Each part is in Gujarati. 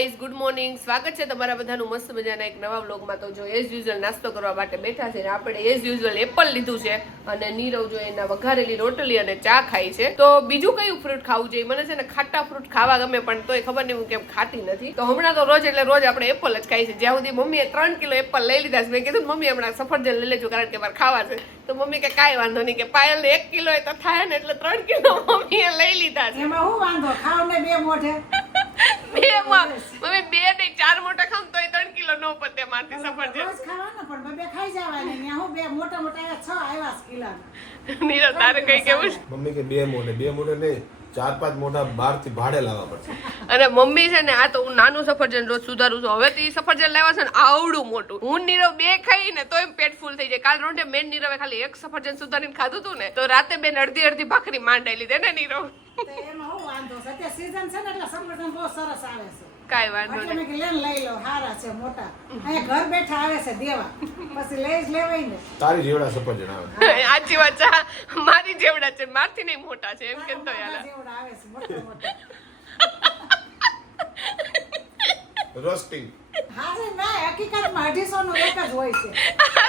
ગાઈઝ ગુડ મોર્નિંગ સ્વાગત છે તમારા બધાનું મસ્ત મજાના એક નવા વ્લોગમાં તો જો એઝ યુઝ્યુઅલ નાસ્તો કરવા માટે બેઠા છે આપણે એઝ યુઝ્યુઅલ એપલ લીધું છે અને નીરવ જો એના વઘારેલી રોટલી અને ચા ખાય છે. તો બીજું કયું ફ્રૂટ ખાવું જોઈએ? મને છે ને ખાટા ફ્રૂટ ખાવા ગમે, પણ તોય ખબર નહીં, હું કેમ ખાતી નથી. તો હમણાં તો રોજ એટલે રોજ આપણે એપલ જ ખાઈ છે જ્યાં સુધી મમ્મીએ ત્રણ કિલો એપલ લઈ લીધા છે, મેં કીધું મમ્મી, હમણાં સફરજન લઈ લેજો, કારણ કે મારે ખાવા છે. તો મમ્મી કે, કાંઈ વાંધો નહીં કે, પાયલ એક કિલો એ તો થાય ને, એટલે ત્રણ કિલો મમ્મીએ લઈ લીધા છે. એમાં હું વાંધો? ખાવ બે મોઢે. બે મમ્મી બે ને ચાર મોટા ખામ તોય ત્રણ કિલો નો પતે મારથી સફરજન રોજ ખાવાના પણ બબે ખાઈ જવાના. ને હું બે મોટા મોટા છ આવ્યા કિલા નીરવ તારે કઈ કેવું મમ્મી કે બે મોટે બે મોટે નહીં. ચાર પાંચ મોટા બારથી ભાડે લાવવા પડશે. અને મમ્મી છે ને આ તો હું નાનું સફરજન રોજ સુધારું છું. હવે તો એ સફરજન લેવા છે ને આવડું મોટું. હું નીરવ બે ખાઈ ને તોય પેટ ફૂલ થઈ જાય. કાલ રોંઢે મેન નીરવે ખાલી એક સફરજન સુધારીને ખાધું હતું ને તો રાતે બેન અડધી અડધી ભાખરી માંડાઈ લીધે ને નીરવ? તો એમાં હું વાંધો છે? અત્યારે છે ને એટલે સફરજન બહુ સરસ આવે છે. કાંઈ વાંધો એટલે નહીં. મેં લેન લઈ લો હારા છે મોટા. અહીંયા ઘર બેઠા આવે છે દેવા. પછી લઈ જ લેવાય ને. તારી જેવડા સફરજન આવે. આજી વાત છે. મારી જેવડા છે મારથી નહીં મોટા છે એમ કેમ તો યાર. જેવડા આવે છે મોટા મોટા. રોસ્ટિંગ હા છે ના હકીકતમાં અઢીસો નું એક જ હોય છે.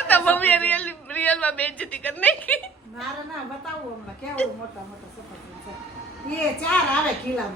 તો મમ્મીએ રિયલ રિયલમાં બેજતી કરી નાખી મારે ના બતાવું હમણાં કેવું મોટા મોટા સફરજન.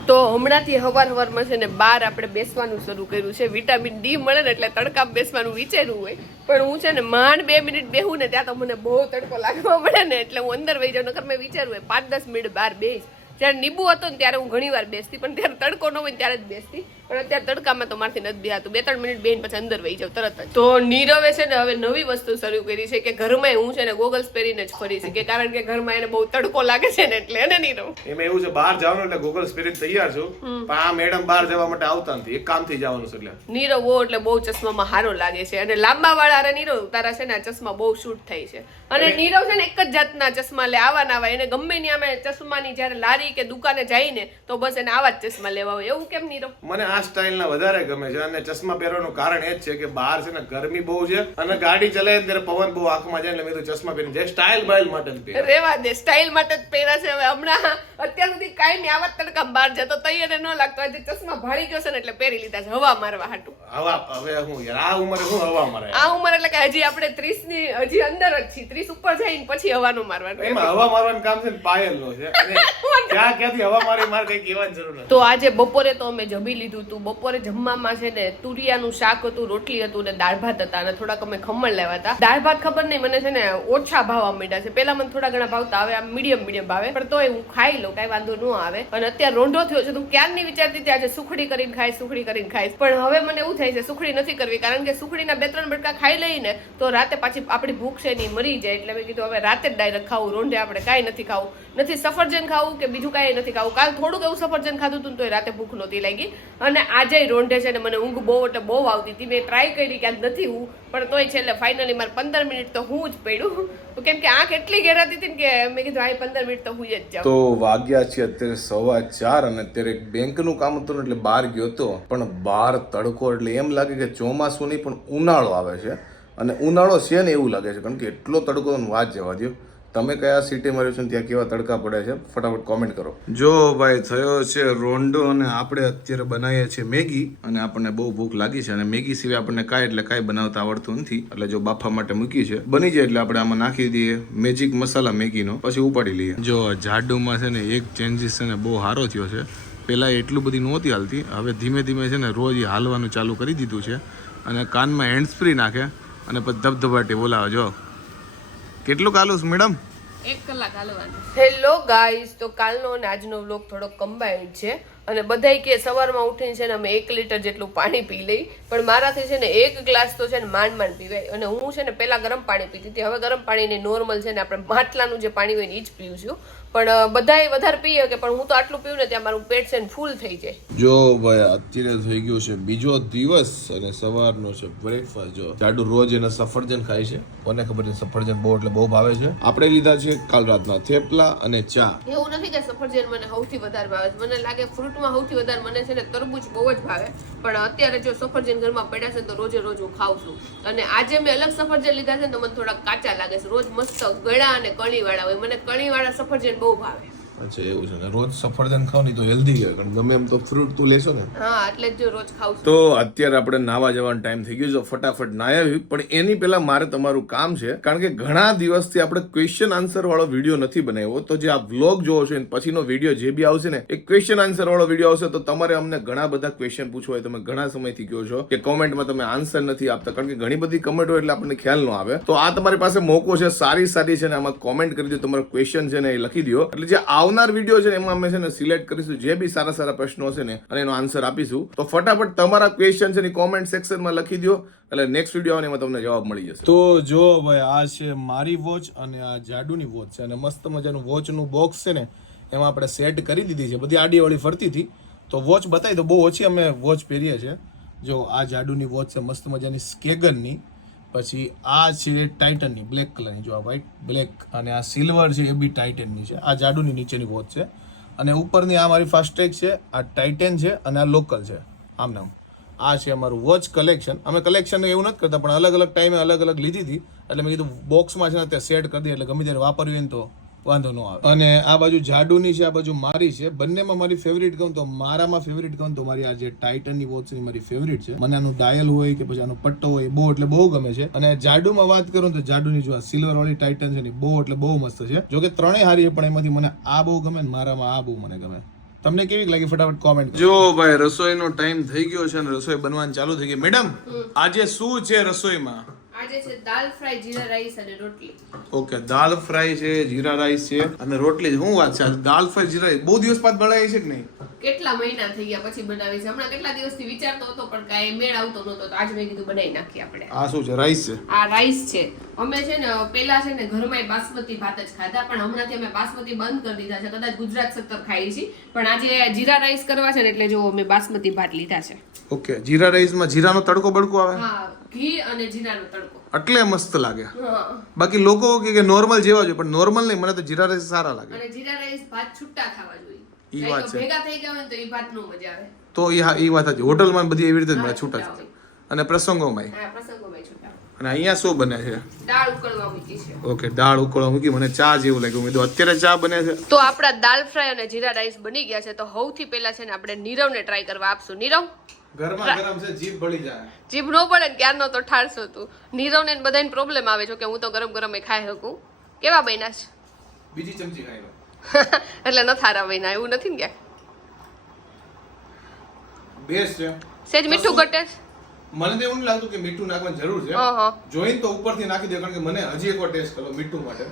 તો હમણાંથી હવાર હવારમાં છે ને બાર આપણે બેસવાનું શરૂ કર્યું છે. વિટામિન ડી મળે ને એટલે તડકા બેસવાનું વિચાર્યું હોય. પણ હું છે ને માંડ બે મિનિટ બેહું ને ત્યાં તો મને બહુ તડકો લાગવા મળે ને એટલે હું અંદર વહી જાઉં. નકર મેં વિચાર્યું હોય પાંચ દસ મિનિટ બહાર બેસ જ્યારે નીબુ હતો ને ત્યારે હું ઘણી વાર બેસતી, પણ ત્યારે તડકો ન હોય ત્યારે જ બેસતી. પણ અત્યારે તડકામાં તો મારથી નથી બિહાતું. બે ત્રણ મિનિટ બેન પછી અંદર વહી જાવ તરત જ. તો નીરવે છે ને હવે નવી વસ્તુ શરૂ કરી છે કે ઘરમાં હું છે ને ગોગલ્સ પહેરીને જ ફરી છે કે કારણ કે ઘરમાં એને બહુ તડકો લાગે છે ને એટલે એને નીરવ? એમાં એવું છે બહાર જવાનું એટલે ગોગલ્સ પહેરીને તૈયાર છું. પણ આ મેડમ બહાર જવા માટે આવતા નથી. એક કામથી જવાનું છે એટલે. નીરવ એટલે બહુ ચશ્મામાં હારો લાગે છે. અને લાંબા વાળા અરે નીરવ તારા છે ને આ ચશ્મા બહુ શૂટ થાય છે. અને નીરવ છે ને એક જ જાતના ચશ્મા લે આવા ના એને ગમે ની આમે ચશ્માની જ્યારે લારી કે દુકાને જાય ને તો બસ એને આવા જ ચશ્મા લેવા હોય. એવું કેમ નીરવ? મને આ સ્ટાઇલના વધારે ગમે છે અને ચશ્મા પહેરવાનું કારણ એ જ છે કે બહાર છે ને ગરમી બહુ છે અને ગાડી ચલાવે ત્યારે પવન બહુ આંખમાં જાય એટલે મેં તો ચશ્મા પહેરી જે સ્ટાઇલ બાઇલ માટે જ પહેરે. રેવા દે સ્ટાઇલ માટે જ પહેર્યા છે હવે હમણાં. અત્યાર સુધી કાઈ નહીં આવા તડકા બહાર જતો તૈયાર ન લાગતો. આજે ચશ્મા ભાળી ગયો છે ને એટલે પહેરી લીધા છે હવા મારવા હાટું. હવા હવે હું યાર આ ઉંમરે હું હવા મારે? આ ઉંમર એટલે કે હજી આપણે ત્રીસની હજી અંદર જ છીએ. ત્રીસ ઉપર જઈને પછી હવાનું મારવાનું. એમાં હવા મારવાનું કામ છે ને પાયલ નો છે. ક્યાં ક્યાંથી હવા મારી મારે કઈ કહેવાની જરૂર નથી. તો આજે બપોરે તો અમે જમી લીધું હતું, બપોરે જમવામાં છે ને તુરિયાનું શાક હતું, રોટલી હતું ને દાળ ભાત હતા અને થોડાક અમે ખમણ લેવા હતા. દાળ ભાત ખબર નહીં, મને છે ને ઓછા ભાવવા માંડ્યા છે. પેલા મને થોડા ઘણા ભાવતા હવે આમ મીડિયમ મીડિયમ ભાવે. પણ તોય હું ખાઈ લઉં, કાંઈ વાંધો ન આવે. અને અત્યારે રોંઢો થયો છે, તું હું નહીં વિચારતી આજે સુખડી કરીને ખાઈશ, સુખડી કરીને ખાઈશ? પણ હવે મને એવું થાય છે, સુખડી નથી કરવી, કારણ કે સુખડીના બે ત્રણ બટકા ખાઈ લઈને તો રાતે પાછી આપણી ભૂખ છે ની મરી જાય. એટલે મેં કીધું, હવે રાતે જ ડાયરેક્ટ ખાવું, રોંઢે આપણે કાંઈ નથી ખાવું. નથી સફરજન ખાવું કે બીજું કાંઈ નથી ખાવું. કાલ થોડુંક એવું સફરજન ખાધું હતું તો રાતે ભૂખ નહોતી લાગી. અને આજે રોંઢે છે ને મને ઊંઘ બહુ, એટલે બહુ આવતી હતી. મેં ટ્રાય કરી કે આજ નથી હું, પણ તોય છેલ્લે ફાઇનલી મારે પંદર મિનિટ તો હું જ પડ્યું. કેમ કે આંખ એટલી ઘેરાતી હતી કે મેં કીધું આ પંદર મિનિટ તો હું જ જાઉં. તો વાગ્યા છે અત્યારે સવા ચાર અને અત્યારે બેંકનું કામ હતું ને, એટલે બહાર ગયો હતો. પણ બહાર તડકો, એટલે એમ લાગે કે ચોમાસું નહીં, પણ ઉનાળો આવે છે. અને ઉનાળો છે ને એવું લાગે છે, કારણ કે એટલો તડકો વાત જવા દો તમે કયા સિટી રહ્યો છો ત્યાં કેવા તડકા પડે છે? ફટાફટ કોમેન્ટ કરો. જો ભાઈ, થયો છે રોંડો અને આપણે અત્યારે બનાવીએ છીએ મેગી અને આપણને બહુ ભૂખ લાગી છે અને મેગી સિવાય આપણને કાંઈ એટલે કાંઈ બનાવતા આવડતું નથી. એટલે જો બાફા માટે મૂકી છે, બની જાય એટલે આપણે આમાં નાખી દઈએ મેજિક મસાલા મેગીનો, પછી ઉપાડી લઈએ. જો જાડુમાં છે ને એક ચેન્જીસ છે ને બહુ સારો થયો છે. પહેલાં એટલું બધી નહોતી હાલતી, હવે ધીમે ધીમે છે ને રોજ હાલવાનું ચાલુ કરી દીધું છે અને કાનમાં હેન્ડ્સ ફ્રી નાખે અને પછી ધબધબાટી બોલાવે. જો કેટલું કાલુસ મેડમ? એક કલાક હાલવાનું. હેલો ગાઈસ તો કાલનો અને આજનો વ્લોગ થોડો કમ્બાઈન્ડ છે. અને બધાય કે સવારમાં ઉઠીને છે ને અમે એક લીટર જેટલું પાણી પી લઈ. પણ મારાથી છે ને એક ગ્લાસ તો છે ને માંડ માંડ પીવાય. અને હું છે ને પહેલા ગરમ પાણી પીતી હતી. હવે ગરમ પાણીને નોર્મલ છે ને આપણે માટલાનું જે પાણી હોય ને એ જ પીવું છું. પણ બધાએ બધાય વધારે પીએ કે પણ હું તો આટલું પીવું ને ત્યાં મારું પેટ છે ને ફૂલ થઈ જાય. જો ભાઈ અત્યારે થઈ ગયો છે બીજો દિવસ અને સવારનો છે બ્રેકફાસ્ટ જો જાડુ રોજ એને સફરજન ખાય છે. કોને ખબર છે સફરજન બહુ એટલે બહુ ભાવે છે? આપણે લીધા છે કાલ રાતના થેપલા અને ચા. એવું નથી કે સફરજન મને સૌથી વધારે ભાવે છે. મને લાગે ફ્રૂટમાં સૌથી વધારે મને છે ને તરબૂચ બહુ જ ભાવે. પણ અત્યારે જો સફરજન ઘરમાં પડ્યા છે તો રોજે રોજ હું ખાઉં છું. અને આજે મેં અલગ સફરજન લીધા છે ને તો મને થોડા કાચા લાગે છે. રોજ મસ્ત ગળા અને કણીવાળા હોય. મને કણીવાળા સફરજન બહુ ભાવે. અચ્છા એવું છે ને? રોજ સફરજન ખાવ નહીં તો હેલ્ધી હોય કારણ ગમે એમ તો ફ્રૂટ તું લેશો ને? હા એટલે જો રોજ ખાવ તો અત્યારે આપણે નાવા જવાનો ટાઈમ થઈ ગયો છે ફટાફટ નાહી આવી. પણ એની પહેલા મારે તમારું કામ છે કારણ કે ઘણા દિવસથી આપણે ક્વેશ્ચન આન્સર વાળો વીડિયો નથી બનાવ્યો. તો જે આ વ્લોગ જોવો છો પછીનો વીડિયો જે બી આવશે ને એ ક્વેશ્ચન આન્સર વાળો વીડિયો આવશે. તો તમારે અમને ઘણા બધા ક્વેશ્ચન પૂછવા હોય તમે ઘણા સમયથી કહો છો કે કોમેન્ટમાં તમે આન્સર નથી આપતા કારણ કે ઘણી બધી કમેન્ટ હોય એટલે આપણને ખ્યાલ ન આવે. તો આ તમારી પાસે મોકો છે સારી સારી છે ને આમાં કોમેન્ટ કરી દો તમારો ક્વેશ્ચન છે ને એ લખી દો. એટલે જે આવનાર વીડિયો છે એમાં અમે છે ને સિલેક્ટ કરીશું જે બી સારા સારા પ્રશ્નો હશે ને અને એનો આન્સર આપીશું. તો ફટાફટ તમારા ક્વેશ્ચન છે ને કોમેન્ટ સેક્શનમાં લખી દો એટલે નેક્સ્ટ વીડિયો આવે એમાં તમને જવાબ મળી જશે. તો જો ભાઈ આ છે મારી વોચ અને આ જાડુની વોચ છે અને મસ્ત મજાનું વોચનું બોક્સ છે ને, એમાં આપણે સેટ કરી દીધી છે. બધી આડીવાળી ફરતી હતી. તો વોચ બતાવી દો, બહુ ઓછી અમે વોચ પહેરીએ છીએ. જો આ જાડુની વોચ છે, મસ્ત મજાની સ્કેગનની પછી આ છે ટાઇટનની બ્લેક કલરની જો આ વ્હાઇટ બ્લેક અને આ સિલ્વર છે એ બી ટાઇટનની છે. આ જાડુની નીચેની વોચ છે. અને ઉપરની આ મારી ફાસ્ટ્રેક છે, આ ટાઇટન છે અને આ લોકલ છે, આમ નામ આ છે અમારું વોચ કલેક્શન અમે કલેક્શન એવું નથી કરતા, પણ અલગ અલગ ટાઈમે અલગ અલગ લીધી હતી. એટલે મેં કીધું બોક્સમાં છે ને ત્યાં સેટ કરી દઈએ, એટલે ગમે ત્યારે વાપરવી તો વાંધો ન આવે. અને આ બાજુ જાડુની છે આ બાજુ મારી છે. બંનેમાં મારી ફેવરિટ કહું તો મારામાં ફેવરિટ કહું તો મારી આ જે ટાઇટનની વોચ છે મારી ફેવરિટ છે. મને આનું ડાયલ હોય કે પછી આનો પટ્ટો હોય બહુ એટલે બહુ ગમે છે. અને જાડુમાં વાત કરું તો જાડુની જો આ સિલ્વર વાળી ટાઇટન છે ને બહુ એટલે બહુ મસ્ત છે. જો કે ત્રણેય હારી છે પણ એમાંથી મને આ બહુ ગમે ને મારામાં આ બહુ મને ગમે. તમને કેવી લાગી ફટાફટ કોમેન્ટ જો ભાઈ રસોઈનો ટાઈમ થઈ ગયો છે અને રસોઈ બનવાનું ચાલુ થઈ ગઈ. મેડમ આજે શું છે રસોઈમાં? આજે છે દાલ ફ્રાય જીરા રાઈસ અને રોટલી. ઓકે દાલ ફ્રાય છે જીરા રાઈસ છે અને રોટલી. શું વાત છે દાળ દાલ ફ્રાય જીરા રાઈસ. બહુ દિવસ બાદ બનાવી છે કે નહીં? કેટલા મહિના થઈ ગયા પછી બનાવી છે હમણાં કેટલા દિવસથી વિચારતો હતો પણ કાંઈ મેળ આવતો નહોતો તો આજે મેં કીધું બનાવી નાખીએ આપણે. આ શું છે રાઈસ છે? આ રાઈસ છે. અમે છે ને પેલા છે ને ઘરમાં બાસમતી ભાત જ ખાતા પણ હમણાંથી અમે બાસમતી બંધ કરી દીધા છે. કદાચ ગુજરાત સત્તર ખાઈ છીએ પણ આજે જીરા રાઈસ કરવા છે ને એટલે જો અમે બાસમતી ભાત લીધા છે. ઓકે જીરા રાઈસમાં જીરાનો તડકો બડકો આવે? હા ઘી અને જીરાનો તડકો. એટલે મસ્ત લાગે. બાકી લોકો કે નોર્મલ જેવા જોઈએ પણ નોર્મલ નહીં મને તો જીરા રાઈસ સારા લાગે. અને જીરા રાઈસ ભાત છૂટા ખાવા જોઈએ. ઈ વાત છે. ભેગા થઈ ગયા હોય તો એ ભાત નો મજા આવે. તો એ હા એ વાત હતી હોટલમાં બધી એવી રીતે જ મળે છૂટા છૂટા અને પ્રસંગોમાં હા પ્રસંગોમાં છૂટા અને અહીંયા શું બને છે? દાળ ઉકળવા મૂકી છે. ઓકે દાળ ઉકળવા મૂકી મને ચા જેવું લાગ્યું. મેં અત્યારે ચા બને છે. તો આપણા દાળ ફ્રાય અને જીરા રાઈસ બની ગયા છે. તો સૌથી પહેલા છે ને આપણે નીરવને ટ્રાય કરવા આપશું. નીરવ? ગરમા ગરમ છે જીભ બળી જાય. જીભ ન પડે ને ક્યારનો તો ઠારશો તું. નીરવ ને બધાને પ્રોબ્લેમ આવે છે કે હું તો ગરમ ગરમ એ ખાઈ શકું. કેવા બન્યા છે? બીજી ચમચી ખાઈ લો. એટલે ન થારા બન્યા એવું નથી ને ક્યાં બેસ્ટ છે. સેજ મીઠું ઘટે છે? મને તો એવું નહીં લાગતું કે મીઠું નાખવાની જરૂર છે. જોઈને તો ઉપરથી નાખી દે કારણ કે મને હજી એકવાર ટેસ્ટ કરો મીઠું માટે.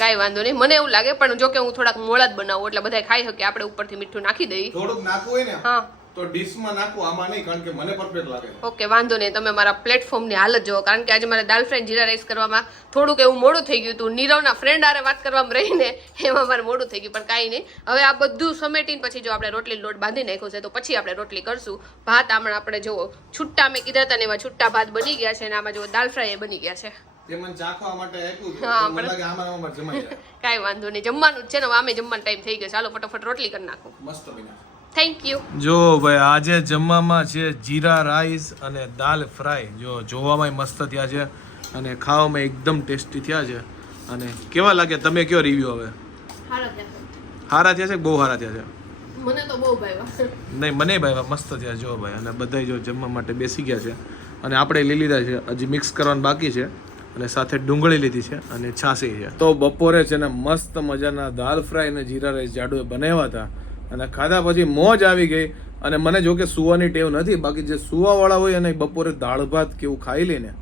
કાંઈ વાંધો નહીં. મને એવું લાગે પણ જો કે હું થોડાક મોળા જ બનાવું એટલે બધા ખાઈ શકે. આપણે ઉપરથી મીઠું નાખી દઈએ. થોડુંક નાખવું હોય ને હા. તો ડીશમાં નાખું આમાં નહીં કારણ કે મને પરફેક્ટ લાગે ઓકે વાંધો નહીં તમે મારા પ્લેટફોર્મની હાલત જુઓ કારણ કે આજે મારે દાલ ફ્રેન્ડ જીરા રાઈસ કરવામાં થોડુંક એવું મોડું થઈ ગયું હતું. નીરવના ફ્રેન્ડ આરે વાત કરવામાં રહીને એમાં મારે મોડું થઈ ગયું પણ કાંઈ નહીં. હવે આ બધું સમેટીને પછી જો આપણે રોટલી લોટ બાંધી નાખ્યો છે તો પછી આપણે રોટલી કરશું. ભાત આમણ આપણે જુઓ છુટ્ટા મેં કીધા હતા ને એમાં છુટ્ટા ભાત બની ગયા છે અને આમાં જો દાલ ફ્રાય બની ગયા છે. કાંઈ વાંધો નહીં જમવાનું જ છે ને અમે આમે જમવાનો ટાઈમ થઈ ગયો ચાલો ફટાફટ રોટલી કરી નાખો. મસ્ત થેન્ક યુ જો ભાઈ આજે જમવામાં છે જીરા રાઈસ અને દાલ ફ્રાય. જો જોવામાં મસ્ત થયા છે અને ખાવામાં એકદમ ટેસ્ટી થયા છે. અને કેવા લાગે? તમે કયો રિવ્યુ હવે? હારા થયા છે બહુ હારા થયા છે? મને તો બહુ ભાવ્યા. નહીં મને ભાઈ મસ્ત થયા જો ભાઈ. અને બધા જો જમવા માટે બેસી ગયા છે. અને આપણે લઈ લીધા છે હજી મિક્સ કરવાનું બાકી છે. અને સાથે ડુંગળી લીધી છે અને છાસી છે. તો બપોરે છે ને મસ્ત મજાના દાલ ફ્રાય અને જીરા રાઈસ જાડુએ બનાવ્યા હતા. અને ખાધા પછી મોજ આવી ગઈ અને મને જો કે સુવાની ટેવ નથી, બાકી જે સુવાવાળા હોય અને બપોરે દાળ ભાત કેવું ખાઈ લે ને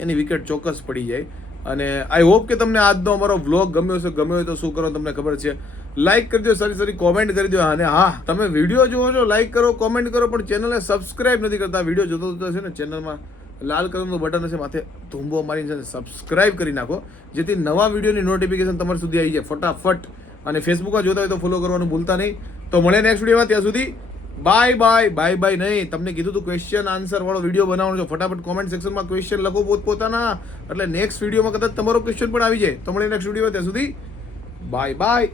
એની વિકેટ ચોક્કસ પડી જાય. અને આઈ હોપ કે તમને આજનો અમારો વ્લોગ ગમ્યો છે ગમ્યો હોય તો શું કરો તમને ખબર છે. લાઈક કરજો, સારી સારી કોમેન્ટ કરી દો અને હા, તમે વીડિયો જુઓ છો લાઈક કરો કોમેન્ટ કરો, પણ ચેનલને સબસ્ક્રાઇબ નથી કરતા. વીડિયો જોતો જોતો છે ને ચેનલમાં લાલ કલરનું બટન હશે, માથે ધૂંબો મારીને છે સબસ્ક્રાઇબ કરી નાખો, જેથી નવા વિડીયોની નોટિફિકેશન તમારી સુધી આવી જાય, ફટાફટ. અને ફેસબુકમાં જોતા હોય તો ફોલો કરવાનું ભૂલતા નહીં. તો મળે નેક્સ્ટ વિડીયોમાં ત્યાં સુધી બાય બાય બાય બાય નહીં. તમને કીધું તું ક્વેશ્ચન આન્સર વાળો વીડિયો બનાવવાનો છો. ફટાફટ કોમેન્ટ સેક્શનમાં ક્વેશ્ચન લખો પોતપોતાના એટલે નેક્સ્ટ વિડીયોમાં કદાચ તમારો ક્વેશ્ચન પણ આવી જાય. તો મળે નેક્સ્ટ વિડીયોમાં ત્યાં સુધી બાય બાય